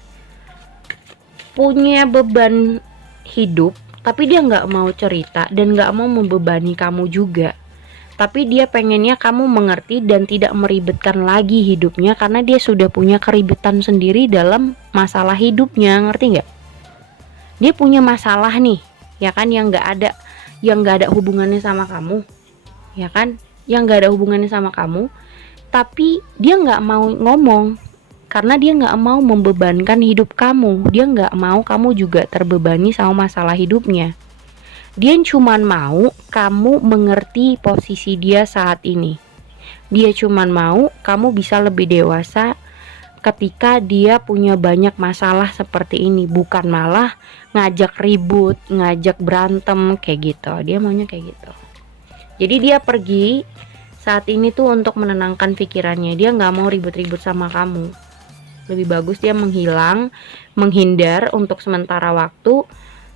punya beban hidup, tapi dia nggak mau cerita dan nggak mau membebani kamu juga. Tapi dia pengennya kamu mengerti dan tidak meribetkan lagi hidupnya, karena dia sudah punya keribetan sendiri dalam masalah hidupnya, ngerti nggak? Dia punya masalah nih, ya kan, yang nggak ada hubungannya sama kamu, ya kan, yang nggak ada hubungannya sama kamu. Tapi dia nggak mau ngomong, karena dia nggak mau membebankan hidup kamu. Dia nggak mau kamu juga terbebani sama masalah hidupnya. Dia cuman mau kamu mengerti posisi dia saat ini. Dia cuman mau kamu bisa lebih dewasa ketika dia punya banyak masalah seperti ini, bukan malah ngajak ribut, ngajak berantem kayak gitu. Dia maunya kayak gitu. Jadi dia pergi saat ini tuh untuk menenangkan pikirannya. Dia nggak mau ribut-ribut sama kamu. Lebih bagus dia menghilang, menghindar untuk sementara waktu,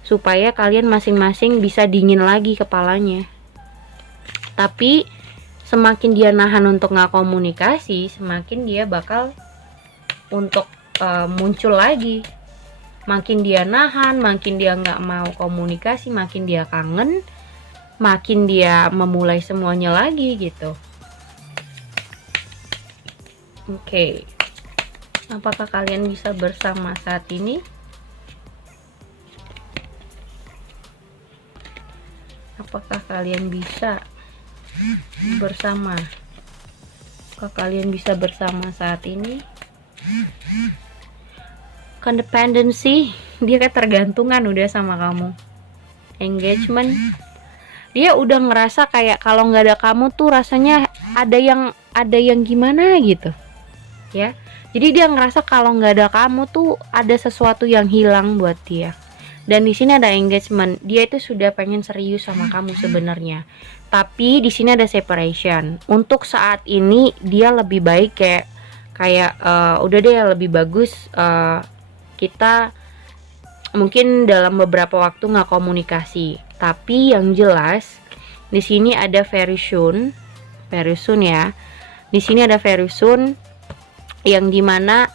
supaya kalian masing-masing bisa dingin lagi kepalanya. Tapi semakin dia nahan untuk nggak komunikasi, semakin dia bakal untuk muncul lagi. Makin dia nahan, makin dia nggak mau komunikasi, makin dia kangen, makin dia memulai semuanya lagi gitu. Oke. Apakah kalian bisa bersama saat ini? Apakah kalian bisa bersama? Apakah kalian bisa bersama saat ini? Codependency, dia ketergantungan udah sama kamu. Engagement, dia udah ngerasa kayak kalau nggak ada kamu tuh rasanya ada yang gimana gitu, ya. Jadi dia ngerasa kalau nggak ada kamu tuh ada sesuatu yang hilang buat dia. Dan di sini ada engagement, dia itu sudah pengen serius sama kamu sebenarnya. Tapi di sini ada separation. Untuk saat ini dia lebih baik kayak udah deh, lebih bagus kita mungkin dalam beberapa waktu nggak komunikasi. Tapi yang jelas di sini ada very soon ya. Di sini ada very soon, yang dimana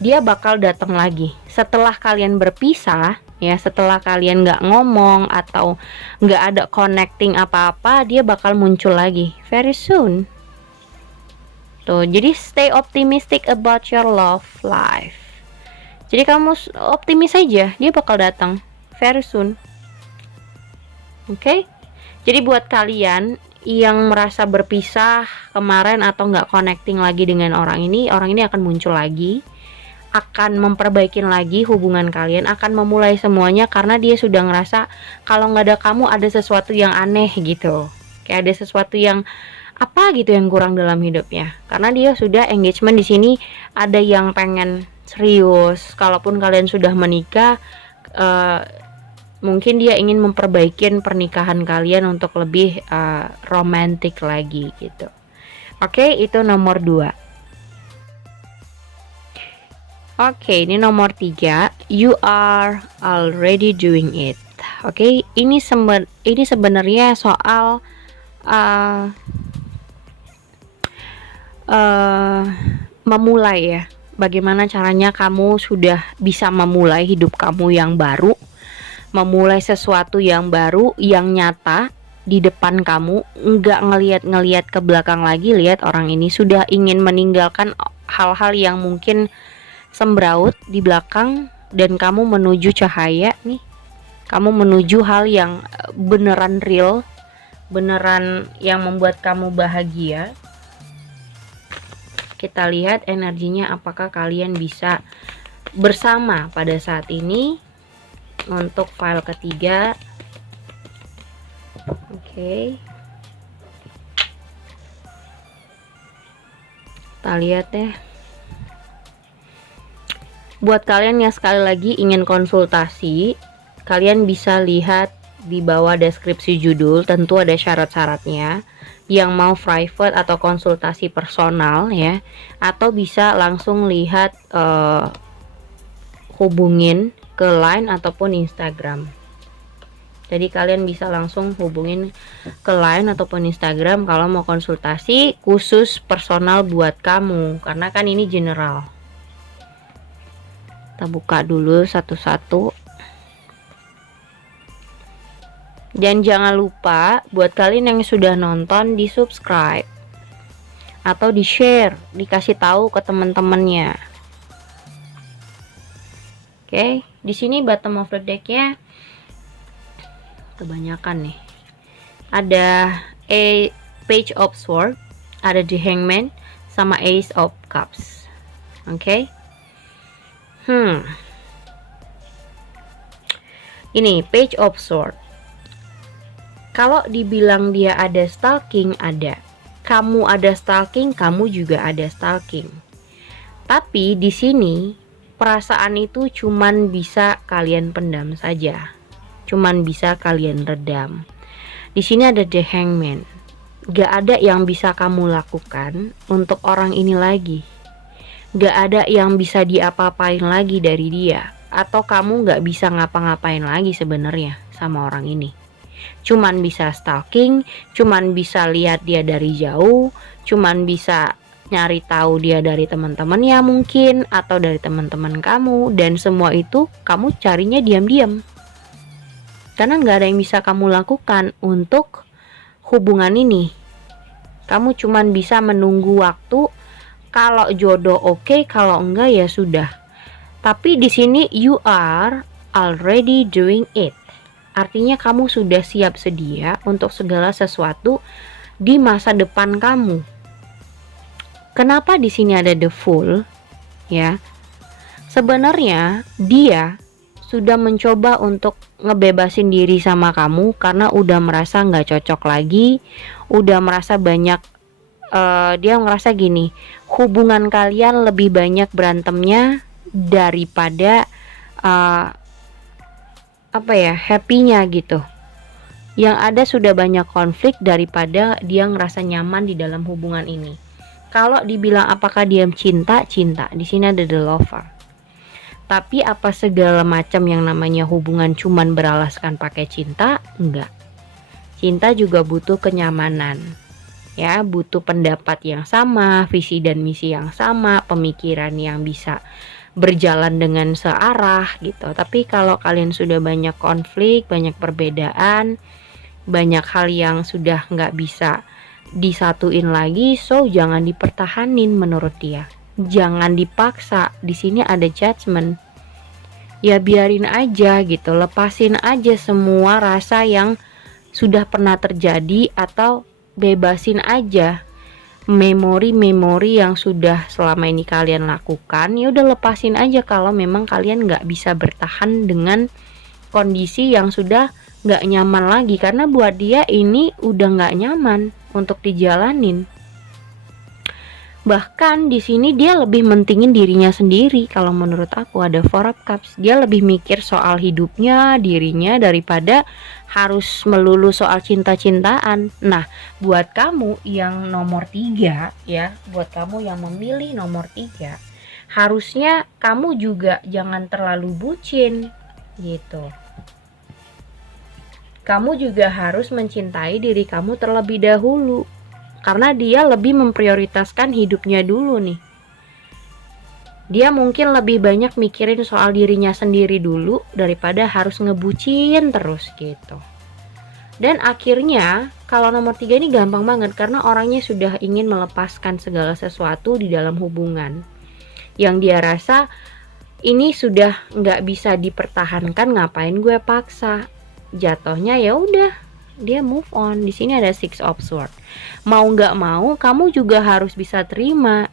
dia bakal datang lagi setelah kalian berpisah. ya. Setelah kalian nggak ngomong atau nggak ada connecting apa-apa, dia bakal muncul lagi very soon tuh. Jadi stay optimistic about your love life. Jadi kamu optimis aja, dia bakal datang very soon. Oke? Jadi buat kalian yang merasa berpisah kemarin atau nggak connecting lagi dengan orang ini akan muncul lagi, akan memperbaikin lagi hubungan kalian, akan memulai semuanya, karena dia sudah ngerasa kalau nggak ada kamu ada sesuatu yang aneh gitu, kayak ada sesuatu yang apa gitu yang kurang dalam hidupnya, karena dia sudah engagement di sini, ada yang pengen serius. Kalaupun kalian sudah menikah, mungkin dia ingin memperbaiki pernikahan kalian untuk lebih romantis lagi gitu. Oke, itu nomor 2. Oke, ini nomor 3. You are already doing it. Oke, ini sebenarnya soal memulai ya. Bagaimana caranya kamu sudah bisa memulai hidup kamu yang baru, memulai sesuatu yang baru, yang nyata di depan kamu, nggak ngelihat ke belakang lagi. Lihat, orang ini sudah ingin meninggalkan hal-hal yang mungkin sembraut di belakang, dan kamu menuju cahaya nih. Kamu menuju hal yang beneran real, beneran yang membuat kamu bahagia. Kita lihat energinya, apakah kalian bisa bersama pada saat ini. Untuk file ketiga, oke, kita lihat ya. Buat kalian yang sekali lagi ingin konsultasi, kalian bisa lihat di bawah deskripsi judul, tentu ada syarat-syaratnya. Yang mau private atau konsultasi personal ya, atau bisa langsung lihat, hubungin ke Line ataupun Instagram. Jadi kalian bisa langsung hubungin ke Line ataupun Instagram kalau mau konsultasi khusus personal buat kamu, karena kan ini general. Kita buka dulu satu-satu. Dan jangan lupa buat kalian yang sudah nonton, di subscribe atau di share, dikasih tahu ke teman-temannya. Oke, di sini bottom of the deck-nya kebanyakan nih. Ada Page of Swords, ada The Hangman, sama Ace of Cups. Oke. Ini Page of Swords. Kalau dibilang dia ada stalking, ada. Kamu ada stalking, kamu juga ada stalking. Tapi di sini perasaan itu cuman bisa kalian pendam saja. Cuman bisa kalian redam. Di sini ada The Hangman. Gak ada yang bisa kamu lakukan untuk orang ini lagi. Gak ada yang bisa diapa-apain lagi dari dia. Atau kamu gak bisa ngapa-ngapain lagi sebenarnya sama orang ini. Cuman bisa stalking, cuman bisa lihat dia dari jauh, cuman bisa nyari tahu dia dari teman-temannya mungkin, atau dari teman-teman kamu, dan semua itu kamu carinya diam-diam. Karena nggak ada yang bisa kamu lakukan untuk hubungan ini. Kamu cuman bisa menunggu waktu. Kalau jodoh oke, kalau enggak ya sudah. Tapi di sini you are already doing it. Artinya kamu sudah siap sedia untuk segala sesuatu di masa depan kamu. Kenapa di sini ada the Fool? Ya, sebenarnya dia sudah mencoba untuk ngebebasin diri sama kamu karena udah merasa nggak cocok lagi, udah merasa banyak. Dia ngerasa gini, hubungan kalian lebih banyak berantemnya daripada happy-nya gitu. Yang ada sudah banyak konflik daripada dia ngerasa nyaman di dalam hubungan ini. Kalau dibilang apakah dia cinta, di sini ada the Lover. Tapi apa segala macam yang namanya hubungan cuman beralaskan pakai cinta? Enggak. Cinta juga butuh kenyamanan. Ya, butuh pendapat yang sama, visi dan misi yang sama, pemikiran yang bisa berjalan dengan searah gitu. Tapi kalau kalian sudah banyak konflik, banyak perbedaan, banyak hal yang sudah nggak bisa disatuin lagi, so jangan dipertahanin menurut dia. Jangan dipaksa. Di sini ada judgment. Ya biarin aja gitu, lepasin aja semua rasa yang sudah pernah terjadi, atau bebasin aja memori-memori yang sudah selama ini kalian lakukan. Ya udah lepasin aja kalau memang kalian nggak bisa bertahan dengan kondisi yang sudah nggak nyaman lagi, karena buat dia ini udah nggak nyaman untuk dijalanin. Bahkan di sini dia lebih mentingin dirinya sendiri. Kalau menurut aku ada Four of Cups, dia lebih mikir soal hidupnya, dirinya, daripada harus melulu soal cinta-cintaan. Nah, buat kamu yang nomor 3 ya, buat kamu yang memilih nomor 3, harusnya kamu juga jangan terlalu bucin gitu. Kamu juga harus mencintai diri kamu terlebih dahulu, karena dia lebih memprioritaskan hidupnya dulu nih. Dia mungkin lebih banyak mikirin soal dirinya sendiri dulu daripada harus ngebucin terus gitu. Dan akhirnya kalau nomor 3 ini gampang banget, karena orangnya sudah ingin melepaskan segala sesuatu di dalam hubungan yang dia rasa ini sudah nggak bisa dipertahankan, ngapain gue paksa. Jatuhnya ya udah, dia move on. Di sini ada Six of Swords. Mau nggak mau kamu juga harus bisa terima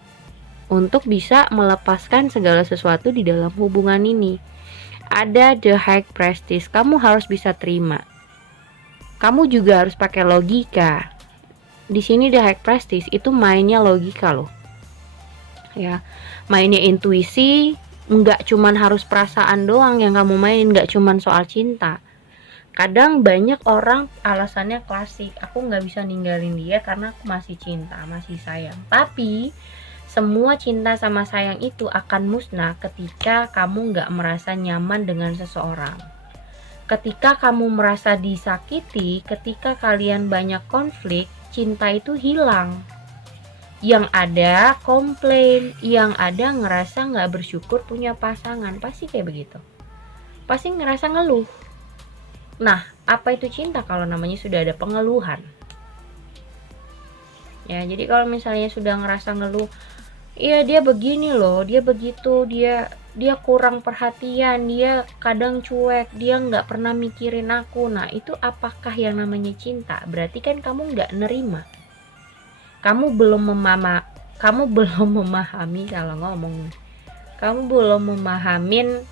untuk bisa melepaskan segala sesuatu di dalam hubungan ini. Ada The High Priestess, kamu harus bisa terima. Kamu juga harus pakai logika. Di sini The High Priestess itu mainnya logika loh. Ya, mainnya intuisi, nggak cuman harus perasaan doang yang kamu main, nggak cuman soal cinta. Kadang banyak orang alasannya klasik, aku nggak bisa ninggalin dia karena aku masih cinta, masih sayang. Tapi semua cinta sama sayang itu akan musnah ketika kamu nggak merasa nyaman dengan seseorang. Ketika kamu merasa disakiti, ketika kalian banyak konflik, cinta itu hilang. Yang ada komplain, yang ada ngerasa nggak bersyukur punya pasangan, pasti kayak begitu. Pasti ngerasa ngeluh. Nah, apa itu cinta kalau namanya sudah ada pengeluhan? Ya, jadi kalau misalnya sudah ngerasa ngeluh, iya dia begini loh, dia begitu, dia kurang perhatian, dia kadang cuek, dia nggak pernah mikirin aku. Nah, itu apakah yang namanya cinta? Berarti kan kamu nggak nerima. Kamu belum memahami kalau ngomong. Kamu belum memahamin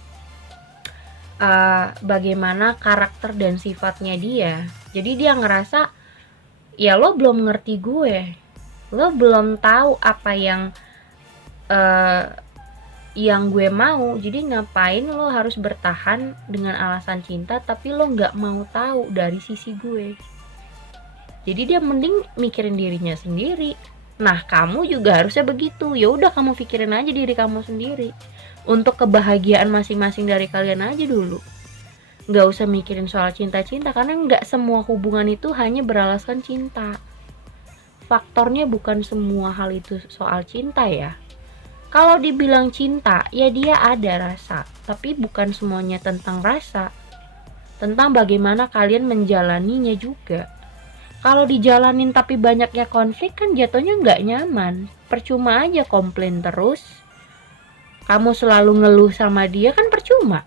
bagaimana karakter dan sifatnya dia. Jadi dia ngerasa ya lo belum ngerti gue, lo belum tahu apa yang gue mau. Jadi ngapain lo harus bertahan dengan alasan cinta tapi lo nggak mau tahu dari sisi gue. Jadi dia mending mikirin dirinya sendiri. Nah, kamu juga harusnya begitu. Ya udah, kamu pikirin aja diri kamu sendiri. Untuk kebahagiaan masing-masing dari kalian aja dulu. Nggak usah mikirin soal cinta-cinta, karena nggak semua hubungan itu hanya beralaskan cinta. Faktornya bukan semua hal itu soal cinta ya. Kalau dibilang cinta, ya dia ada rasa, tapi bukan semuanya tentang rasa. Tentang bagaimana kalian menjalaninya juga. Kalau dijalanin tapi banyaknya konflik kan jatuhnya nggak nyaman. Percuma aja komplain terus. Kamu selalu ngeluh sama dia kan percuma.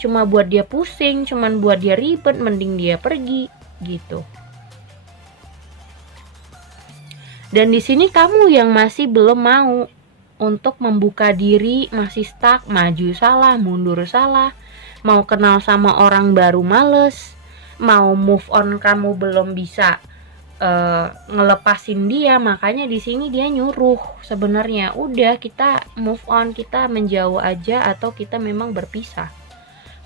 Cuma buat dia pusing, cuman buat dia ribet, mending dia pergi gitu. Dan di sini kamu yang masih belum mau untuk membuka diri, masih stuck, maju salah, mundur salah, mau kenal sama orang baru males, mau move on kamu belum bisa ngelepasin dia. Makanya di sini dia nyuruh sebenarnya udah kita move on, kita menjauh aja atau kita memang berpisah.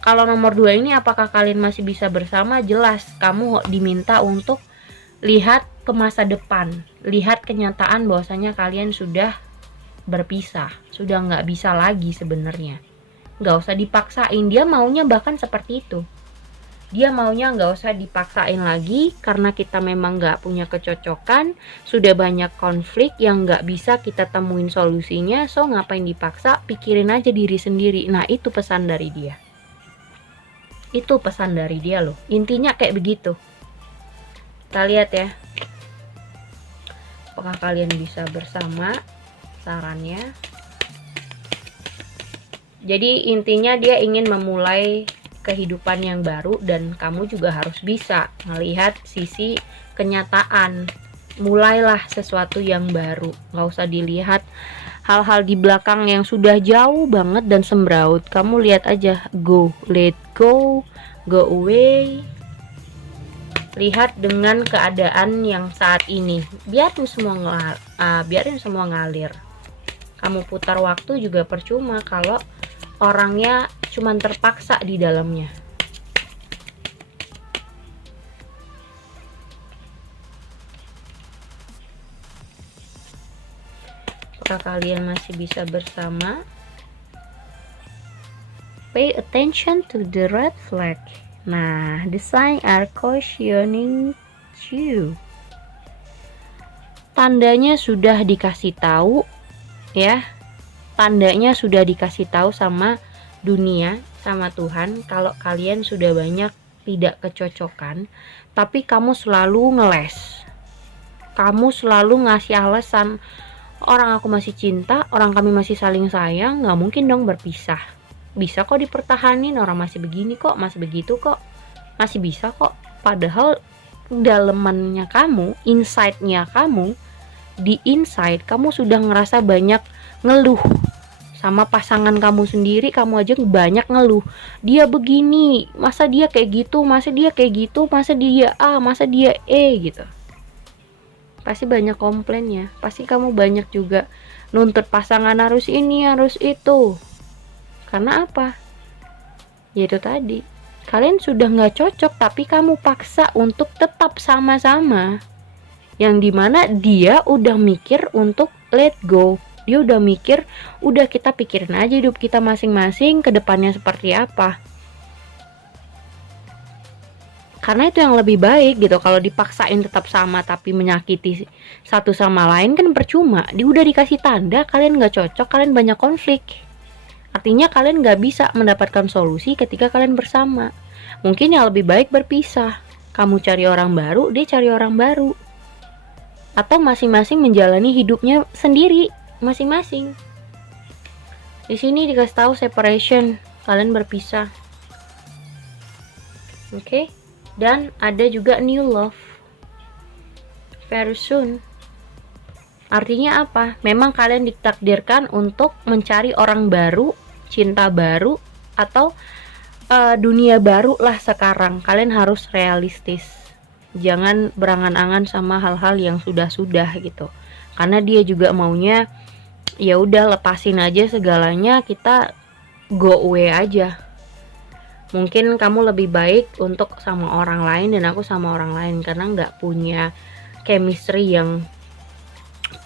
Kalau nomor 2 ini apakah kalian masih bisa bersama? Jelas kamu diminta untuk lihat ke masa depan, lihat kenyataan bahwasanya kalian sudah berpisah, sudah nggak bisa lagi sebenarnya. Nggak usah dipaksain, dia maunya bahkan seperti itu. Dia maunya nggak usah dipaksain lagi karena kita memang nggak punya kecocokan, sudah banyak konflik yang nggak bisa kita temuin solusinya, so ngapain dipaksa, pikirin aja diri sendiri. Nah itu pesan dari dia. Itu pesan dari dia loh, intinya kayak begitu. Kita lihat ya, apakah kalian bisa bersama sarannya. Jadi intinya dia ingin memulai kehidupan yang baru dan kamu juga harus bisa melihat sisi kenyataan. Mulailah sesuatu yang baru, nggak usah dilihat hal-hal di belakang yang sudah jauh banget dan sembraut. Kamu lihat aja, let go away. Lihat dengan keadaan yang saat ini, biarin semua ngalir. Kamu putar waktu juga percuma kalau orangnya cuman terpaksa di dalamnya. Apakah kalian masih bisa bersama? Pay attention to the red flag. Nah, the signs are cautioning you. Tandanya sudah dikasih tahu ya. Tandanya sudah dikasih tahu sama dunia, sama Tuhan, kalau kalian sudah banyak tidak kecocokan, tapi kamu selalu ngeles. Kamu selalu ngasih alasan, orang aku masih cinta, orang kami masih saling sayang, nggak mungkin dong berpisah. Bisa kok dipertahanin, orang masih begini kok, masih begitu kok, masih bisa kok. Padahal dalemannya kamu, inside-nya kamu, di inside kamu sudah ngerasa banyak ngeluh sama pasangan kamu sendiri. Kamu aja banyak ngeluh, dia begini, masa dia kayak gitu, masa dia kayak gitu, masa dia A, masa dia E gitu. Pasti banyak komplainnya, pasti kamu banyak juga nuntut pasangan harus ini, harus itu. Karena apa? Yaitu tadi, kalian sudah nggak cocok tapi kamu paksa untuk tetap sama-sama, yang dimana dia udah mikir untuk let go. Dia udah mikir, udah kita pikirin aja hidup kita masing-masing ke depannya seperti apa. Karena itu yang lebih baik gitu. Kalau dipaksain tetap sama tapi menyakiti satu sama lain kan percuma. Dia udah dikasih tanda kalian gak cocok, kalian banyak konflik. Artinya kalian gak bisa mendapatkan solusi ketika kalian bersama. Mungkin yang lebih baik berpisah. Kamu cari orang baru, dia cari orang baru. Atau masing-masing menjalani hidupnya sendiri, masing-masing. Di sini dikasih tahu separation, kalian berpisah. Oke? Dan ada juga new love very soon. Artinya apa? Memang kalian ditakdirkan untuk mencari orang baru, cinta baru, atau dunia baru lah sekarang. Kalian harus realistis. Jangan berangan-angan sama hal-hal yang sudah-sudah gitu. Karena dia juga maunya ya udah lepasin aja segalanya, kita go away aja. Mungkin kamu lebih baik untuk sama orang lain dan aku sama orang lain karena nggak punya chemistry yang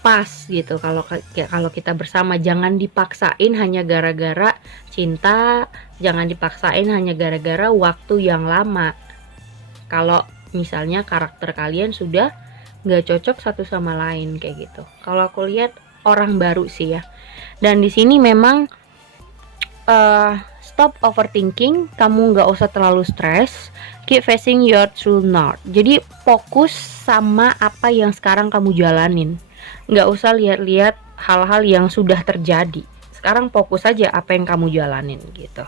pas gitu. Kalau kita bersama, jangan dipaksain hanya gara-gara cinta, jangan dipaksain hanya gara-gara waktu yang lama. Kalau misalnya karakter kalian sudah nggak cocok satu sama lain kayak gitu. Kalau aku lihat orang baru sih ya. Dan di sini memang stop overthinking, kamu nggak usah terlalu stres, keep facing your true north. Jadi fokus sama apa yang sekarang kamu jalanin, nggak usah lihat-lihat hal-hal yang sudah terjadi. Sekarang fokus aja apa yang kamu jalanin gitu.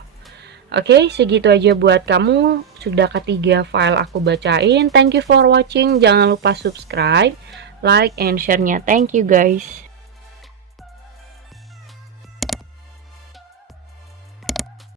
Oke, segitu aja buat kamu. Sudah ketiga file aku bacain. Thank you for watching. Jangan lupa subscribe, like, and share-nya. Thank you guys.